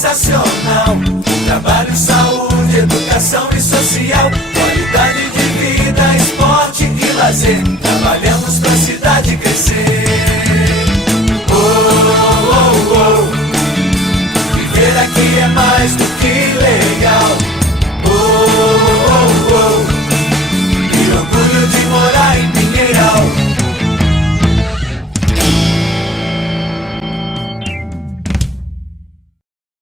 sensacional. Trabalho, saúde, educação e social, qualidade de vida, esporte e lazer. Trabalhamos pra cidade crescer. Oh, oh, oh. Viver aqui é mais do que